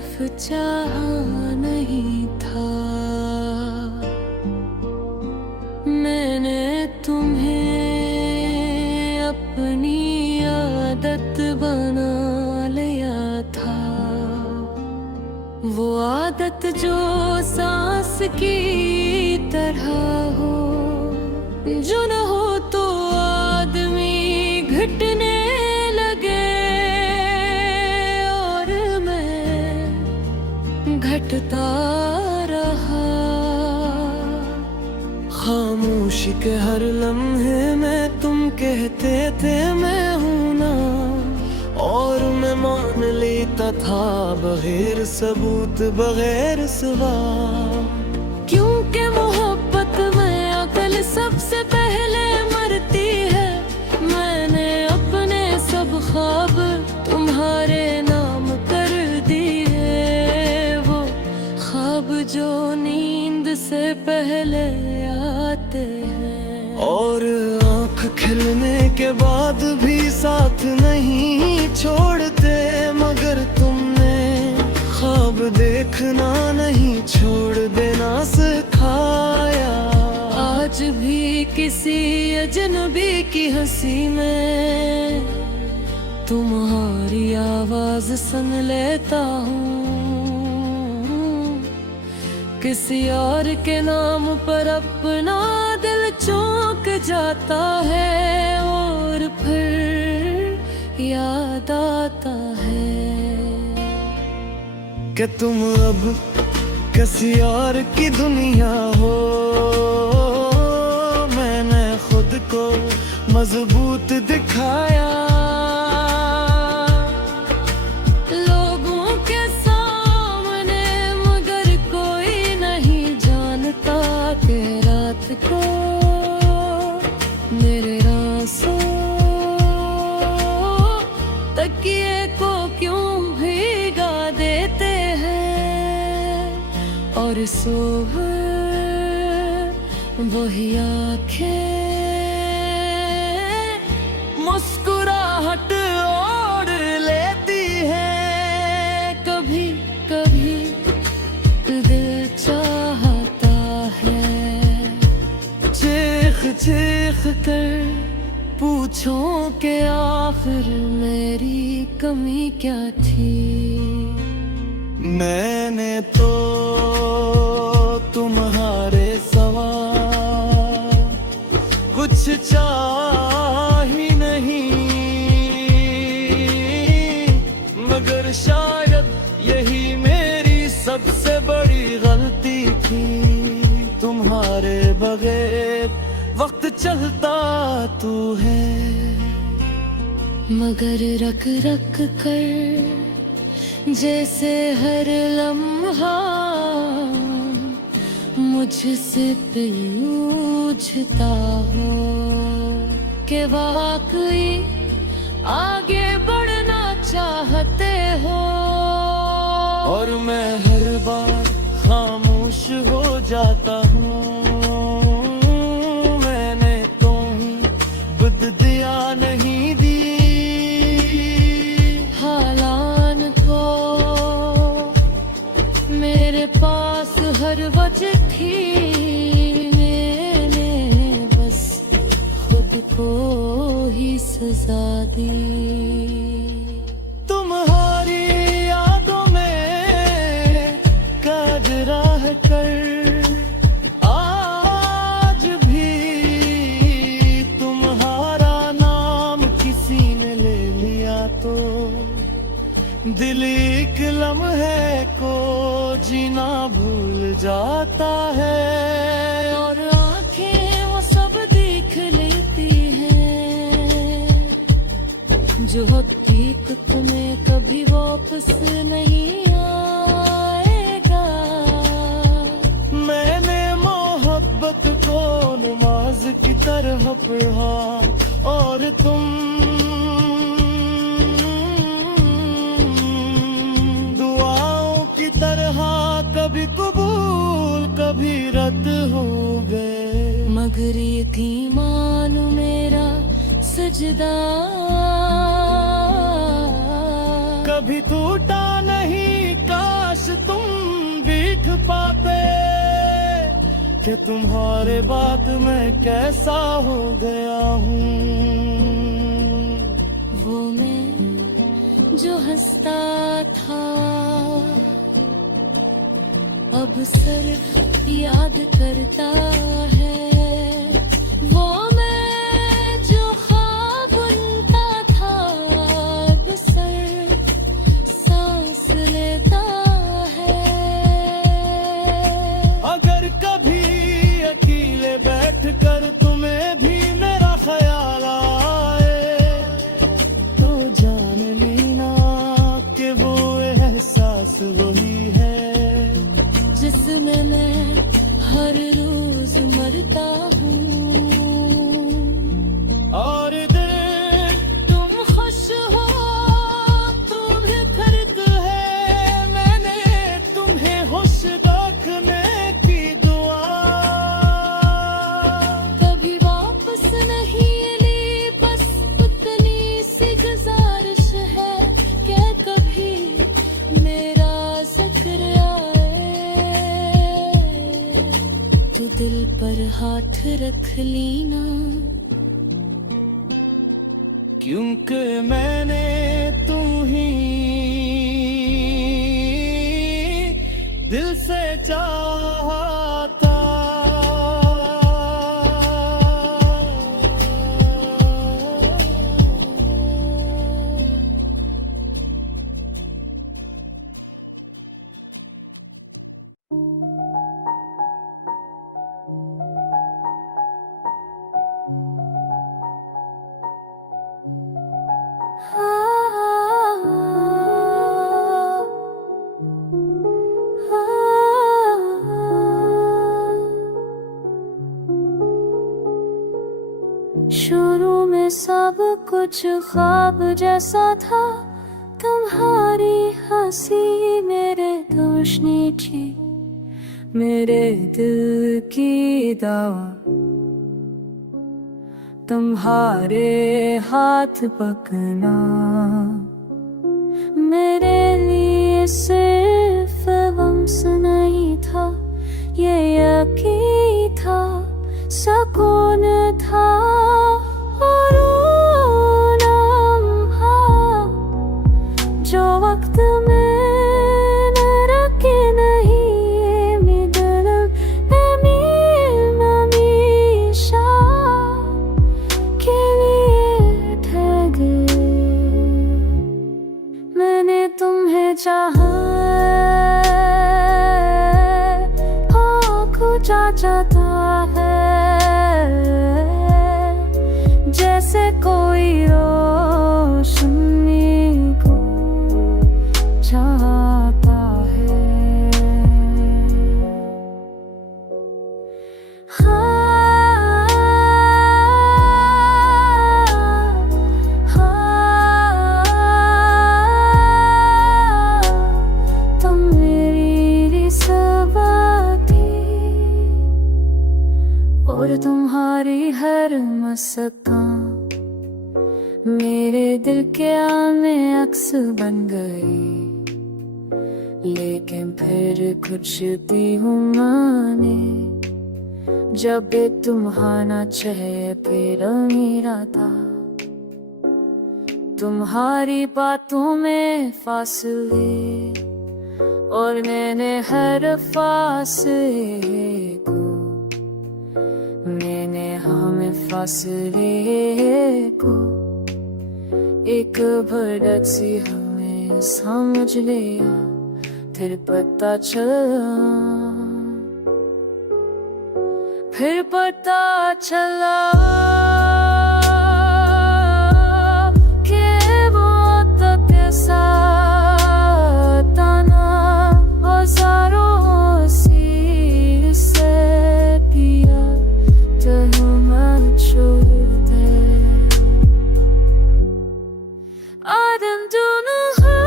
सिर्फ चाहा नहीं था, मैंने तुम्हें अपनी आदत बना लिया था। वो आदत जो सांस की तरह हो, जो न हो तो आदमी घुटने लगे, और मैं घटता रहा। खामोशी के हर लम्हे में तुम कहते थे मैं हूं ना, और मैं मान लेता था बगैर सबूत बगैर सवाल। क्योंकि मोहब्बत में अकल सबसे पहले मरती है। मैंने अपने सब ख्वाब तुम्हारे नाम कर दिए, वो ख्वाब जो नींद से पहले आते हैं। और आँख खिलने के बाद भी साथ नहीं छोड़ते, मगर तुमने ख्वाब देखना नहीं छोड़ देना सिखाया। आज भी किसी अजनबी की हंसी में तुम्हारी आवाज सुन लेता हूँ। किसी और के नाम पर अपना दिल चौंक जाता है, और फिर याद आता है कि तुम अब किसी और की दुनिया हो। मैंने खुद को मजबूत दिखाया, लोगों के सामने, मगर कोई नहीं जानता कि रात को मेरे आंसू तकिए को क्यों भीगा देते हैं, और सुबह वही आंखें मुस्कुराहट ओढ़ लेती है। कभी कभी दिल चाहता है चीख चीख कर पूछो कि आखिर मेरी कमी क्या थी। मैंने तो तुम्हारे सवा कुछ चाह ही नहीं, मगर शायद यही मेरी सबसे बड़ी गलती थी। तुम्हारे बगैर वक्त चलता तो है, मगर रख रख कर जैसे हर लम्हा मुझसे पूछता हो कि वाकई आगे बढ़ना चाहते हो। और मैं हर बार खामोश हो जाता हूँ। मैंने बुद्ध दिया नहीं दी हालान को, मेरे पास हर वजह थी, मैंने बस खुद को ही सजा दी। तुम्हारी यादों में कैद रह कर दिल एक लम्हे को जीना भूल जाता है, और आंखें वो सब देख लेती हैं जो हकीकत में कभी वापस नहीं आएगा। मैंने मोहब्बत को नमाज की तरह पढ़ा, और तुम तरह कभी कबूल कभी रद्द हो गए। मगर ये थी मानो मेरा सजदा, कभी टूटा नहीं का तुम बीठ पाते कि तुम्हारे बात में कैसा हो गया हूँ। वो मैं जो हंसता था अब सिर्फ याद करता है। वो मैं जो ख्वाब बुनता था अब सिर्फ सांस लेता है। अगर कभी अकेले बैठकर तुम्हें भी मेरा ख्याल आए तो जान लेना कि वो एहसास वही है जिसमें मैं हर रोज मरता हूँ। और दिल तुम खुश हो तो भी फर्क है। मैंने तुम्हें खुश रखने की दुआ कभी वापस नहीं ली, बस उतनी सी गुजारिश है कि कभी मेरा जिक्र आए तो दिल पर हाथ रख लेना। क्योंकि मैंने तुम्हीं दिल से चाहा था। शुरू में सब कुछ ख्वाब जैसा था। तुम्हारी हंसी मेरे रोशनी थी, मेरे दिल की दवा। तुम्हारे हाथ पकना मेरे लिए सिर्फ वम्स नहीं था, ये यकीन था, सुकून था। और वो लम्हा जो वक्त मैंने रखे नहीं मिलम अमीर हमेशा के लिए ठहरे। मैंने तुम्हें चाहा आँखों चाहता है जैसे कोई रोशनी को चाहता है। हाँ, हाँ, तुम मेरी सबा थी और तुम्हारी हर मुस्कान मेरे दिल के आने अक्स बन गई। लेकिन फिर कुछ दी हूँ माने जब भी तुम्हारा चाहिए फिर मेरा था। तुम्हारी बातों में फासले और मैंने हर फासले को मैंने हमें फासले को एक भड़क सी हमें समझ लिया। फिर पता चला कि वो तो कैसा तना हजारों सी से पिया तो हम छोड़ दे। I didn't do no harm.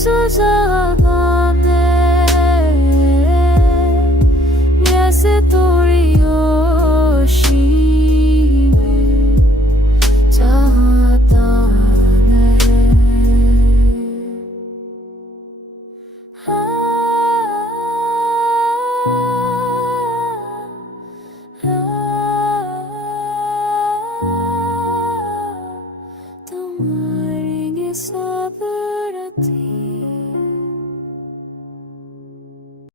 Suja